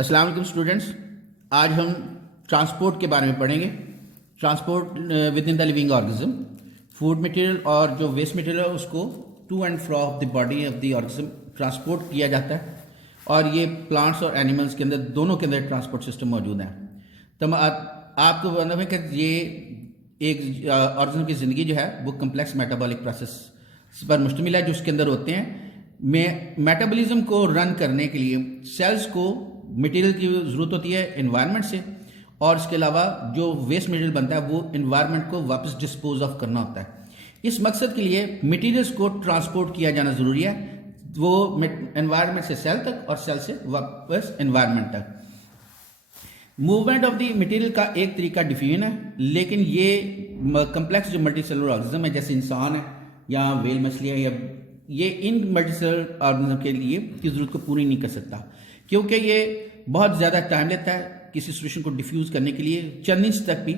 अस्सलाम वालेकुम स्टूडेंट्स। आज हम ट्रांसपोर्ट के बारे में पढ़ेंगे। Transport within the living organism, food material और जो वेस्ट मटेरियल है उसको to and fro of the body of the organism transport किया जाता है। और ये प्लांट्स और एनिमल्स के अंदर दोनों के अंदर ट्रांसपोर्ट सिस्टम मौजूद है। तो आपको मालूम है कि ये एक ऑर्गेनिज्म की ज़िंदगी जो है वो कम्प्लेक्स मेटाबॉलिक प्रोसेस पर मुश्तमिल है, जो उसके अंदर होते हैं। मेटाबॉलिज्म को रन करने के लिए सेल्स को मटेरियल की ज़रूरत होती है एनवायरनमेंट से, और इसके अलावा जो वेस्ट मटेरियल बनता है वो एनवायरनमेंट को वापस डिस्पोज ऑफ करना होता है। इस मकसद के लिए मटेरियल्स को ट्रांसपोर्ट किया जाना ज़रूरी है, वो एनवायरनमेंट से सेल तक और सेल से वापस एनवायरनमेंट तक। मूवमेंट ऑफ द मटेरियल का एक तरीका डिफ्यूजन है, लेकिन ये कम्प्लेक्स जो मल्टी सेलुलर ऑर्गेनिज्म है जैसे इंसान है या वेल मछलियाँ या ये इन मल्टी सेलुलर ऑर्गेनिज्म के लिए की ज़रूरत को पूरी नहीं कर सकता, क्योंकि ये बहुत ज़्यादा टाइम लेता है किसी सोल्यूशन को डिफ्यूज़ करने के लिए। चंद इंच तक भी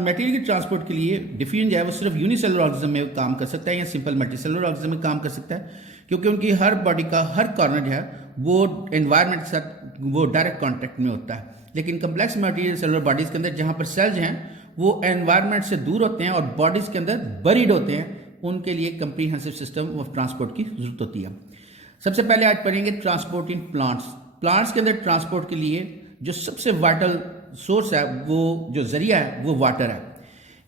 मटेरियल की ट्रांसपोर्ट के लिए डिफ्यूजन जो है वो सिर्फ यूनिसेलुलर ऑर्गेनिज्म में काम कर सकता है या सिंपल मल्टीसेलुलर ऑर्गेनिज्म में काम कर सकता है, क्योंकि उनकी हर बॉडी का हर कॉर्नर जो है वो एनवायरनमेंट के साथ वो डायरेक्ट कॉन्टैक्ट में होता है। लेकिन कम्प्लेक्स मल्टी सेलुलर बॉडीज़ के अंदर जहाँ पर सेल्स हैं वो एनवायरनमेंट से दूर होते हैं और बॉडीज़ के अंदर बरीड होते हैं, उनके लिए कंप्रीहेंसिव सिस्टम ऑफ ट्रांसपोर्ट की जरूरत होती है। सबसे पहले आज पढ़ेंगे ट्रांसपोर्ट इन प्लांट्स। प्लांट्स के अंदर ट्रांसपोर्ट के लिए जो सबसे वाइटल सोर्स है, वो जो जरिया है वो वाटर है।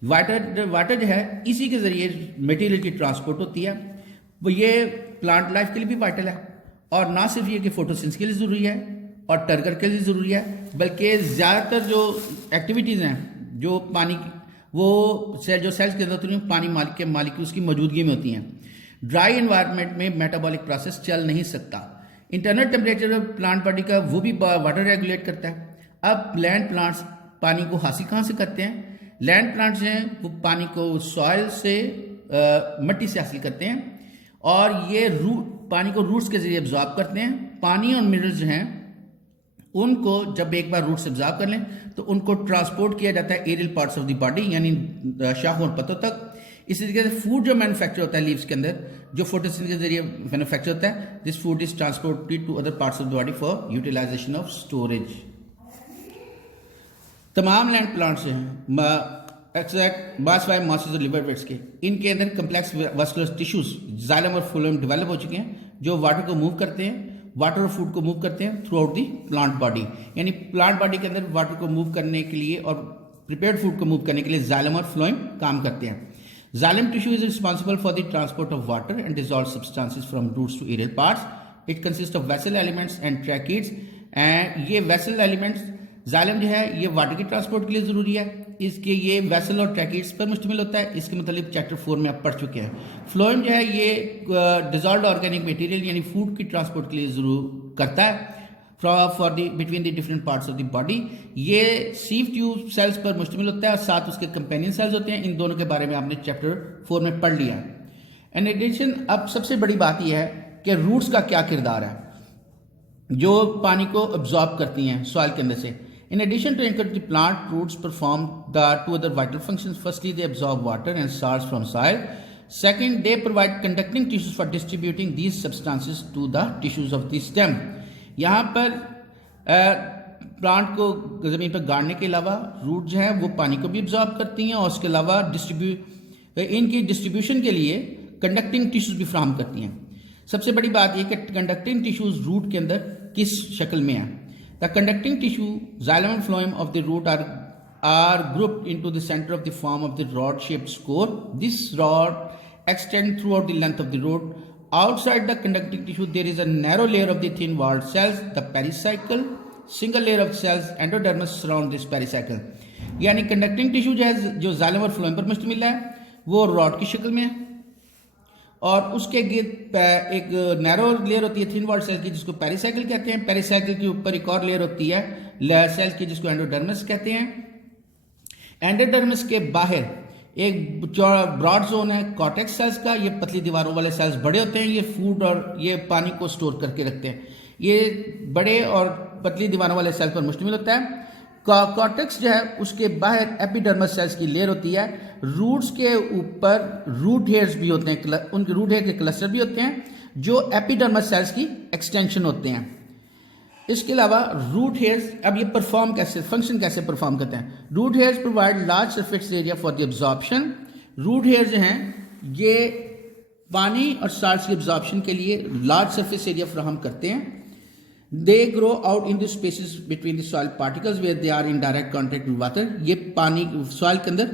वाटर जो है इसी के जरिए मटेरियल की ट्रांसपोर्ट होती है। वो ये प्लांट लाइफ के लिए भी वाइटल है, और ना सिर्फ ये कि फोटोसिंथेसिस के लिए ज़रूरी है और टर्गर के लिए ज़रूरी है, बल्कि ज़्यादातर जो एक्टिविटीज़ हैं जो पानी वो जो सेल्स के अंदर होती हैं पानी मालिक की उसकी मौजूदगी में होती हैं। ड्राई एनवायरनमेंट में मेटाबॉलिक प्रोसेस चल नहीं सकता। इंटरनल टेम्परेचर प्लांट बॉडी का वो भी वाटर रेगुलेट करता है। अब लैंड प्लांट्स पानी को हासिल कहाँ से करते हैं? लैंड प्लांट्स हैं वो पानी को सॉइल से मिट्टी से हासिल करते हैं, और ये पानी को रूट्स के जरिए एब्जॉर्ब करते हैं। पानी और मिनरल्स जो हैं उनको जब एक बार रूट्स एब्जॉर्ब कर लें तो उनको ट्रांसपोर्ट किया जाता है aerial parts of the body यानी शाखों और पत्तों तक। इसी तरीके से फूड जो मैन्युफैक्चर होता है लीव्स के अंदर, जो फोटोसिंथेसिस के जरिए मैन्युफैक्चर होता है, this food is transported to other parts of the body for utilization of storage. तमाम लैंड प्लांट्स हैं एक्सैक्ट बासवाइम मॉसेस और लिवर वेट्स के, इनके अंदर कम्प्लेक्स वास्कुलर टिश्यूज जाइलम और फ्लोएम डेवलप हो चुके हैं, जो वाटर को मूव करते हैं, वाटर और फूड को मूव करते हैं through out the plant body. यानी प्लांट बॉडी के अंदर वाटर को मूव करने के लिए और प्रिपेयर्ड फूड को मूव करने के लिए जाइलम और फ्लोएम काम करते हैं। Xylem tissue is responsible for the transport of water and dissolved substances from roots to aerial parts. It consists of vessel elements and tracheids. And ये vessel elements xylem जो है ये वाटर की transport के लिए ज़रूरी है, इसके ये वेसल और ट्रैकिड्स पर मुश्तमिल होता है। इसके मतलब चैप्टर 4 में आप पढ़ चुके हैं। फ्लोएम जो है ये डिजॉल्व्ड ऑर्गेनिक मटेरियल यानी फूड की ट्रांसपोर्ट के लिए ज़रूर करता है for the between the different parts of the body. ये सीव ट्यूब सेल्स पर मुश्तमिल होता है और साथ उसके कंपेनियन सेल्स होते हैं। इन दोनों के बारे में आपने चैप्टर 4 में पढ़ लिया है। इन एडिशन अब सबसे बड़ी बात यह है कि रूट्स का क्या किरदार है जो पानी को अब्जॉर्ब करती हैं सॉइल के अंदर से। In addition to anchor the plant, roots perform the two other vital functions. Firstly they absorb water and salts from soil. Second, they provide conducting tissues for distributing these substances to the tissues of the stem. यहाँ पर plant को ज़मीन पर गाड़ने के अलावा root जो है वो पानी को भी अब्जॉर्ब करती हैं, और उसके अलावा इनकी डिस्ट्रीब्यूशन के लिए कंडक्टिंग टिश्यूज भी फ्राहम करती हैं। सबसे बड़ी बात यह कि कंडक्टिंग टिश्यूज रूट के अंदर किस शक्ल में है। The conducting tissue xylem and phloem of the root are grouped into the centre of the form of the rod shaped core. This rod extend throughout the length of the root. Outside the conducting tissue, there is a narrow layer of the thin-walled cells, the pericycle. Single layer of cells, endodermis, surround this pericycle. यानी conducting tissue जो है जो xylem और phloem पर मुश्तमिल है वो rod की शक्ल में है, और उसके गिर्द एक नैरो लेयर होती है थिन वॉल्ड सेल की जिसको पेरिसाइकिल कहते हैं। पेरिसाइकिल के ऊपर एक और लेयर होती है सेल की जिसको एंडोडर्मिस कहते हैं। एंडोडर्मिस के बाहर एक ब्रॉड जोन है कॉर्टेक्स सेल्स का। ये पतली दीवारों वाले सेल्स बड़े होते हैं, ये फूड और ये पानी को स्टोर करके रखते हैं। ये बड़े और पतली दीवारों वाले सेल पर मुश्तमिल होता है। कॉर्टेक्स जो है उसके बाहर एपिडर्मस सेल्स की लेयर होती है। रूट्स के ऊपर रूट हेयर्स भी होते हैं, उनके रूट हेयर के क्लस्टर भी होते हैं जो एपिडर्मस सेल्स की एक्सटेंशन होते हैं। इसके अलावा रूट हेयर्स, अब ये परफॉर्म कैसे, फंक्शन कैसे परफॉर्म करते हैं। Root hairs provide large surface area for the absorption. Root hairs जो हैं ये पानी और साल्ट्स की एब्जॉर्प्शन के लिए लार्ज सरफेस एरिया फ्राहम करते हैं। They grow out in the spaces between the soil particles where they are in direct contact with water. ये पानी सॉइल के अंदर,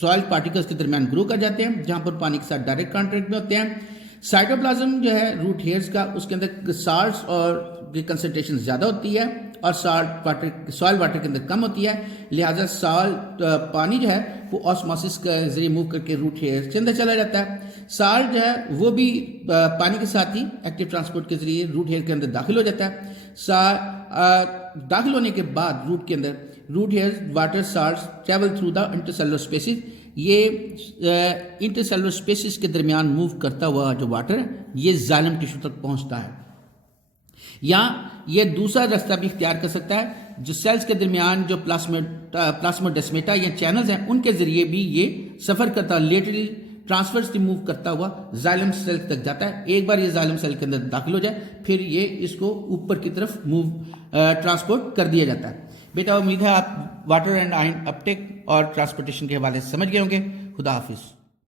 सॉइल पार्टिकल्स के दरमियान ग्रो कर जाते हैं जहां पर पानी के साथ डायरेक्ट कॉन्टेक्ट में होते हैं। साइटोप्लाज्म जो है रूट हेयर्स का, उसके अंदर साल्ट्स और की कंसंट्रेशन ज़्यादा होती है और साल्ट वाटर, सॉइल वाटर के अंदर कम होती है, लिहाजा साल्ट पानी जो है वो ऑस्मोसिस के जरिए मूव करके रूट हेयर्स के अंदर चला जाता है। साल्ट जो है वो भी पानी के साथ ही एक्टिव ट्रांसपोर्ट के जरिए रूट हेयर के अंदर दाखिल हो जाता है। दाखिल होने के बाद रूट के अंदर root hairs water salts travel through the intercellular spaces. ये इंटरसेलुलर स्पेसिस के दरमियान मूव करता हुआ जो वाटर है ये जाइलम टिश्यू तक पहुंचता है। या ये दूसरा रास्ता भी इख्तियार कर सकता है, जो सेल्स के दरमियान जो प्लाज्मोडेस्माटा या चैनल्स हैं उनके जरिए भी ये सफ़र करता, लेटरली ट्रांसफर्स मूव करता हुआ जाइलम सेल तक जाता है। एक बार ये जाइलम सेल के अंदर दाखिल हो जाए फिर ये इसको ऊपर की तरफ ट्रांसपोर्ट कर दिया जाता है। बेटा उम्मीद है आप वाटर एंड आयन अपटेक और ट्रांसपोर्टेशन के हवाले से समझ गए होंगे। खुदा हाफिज़।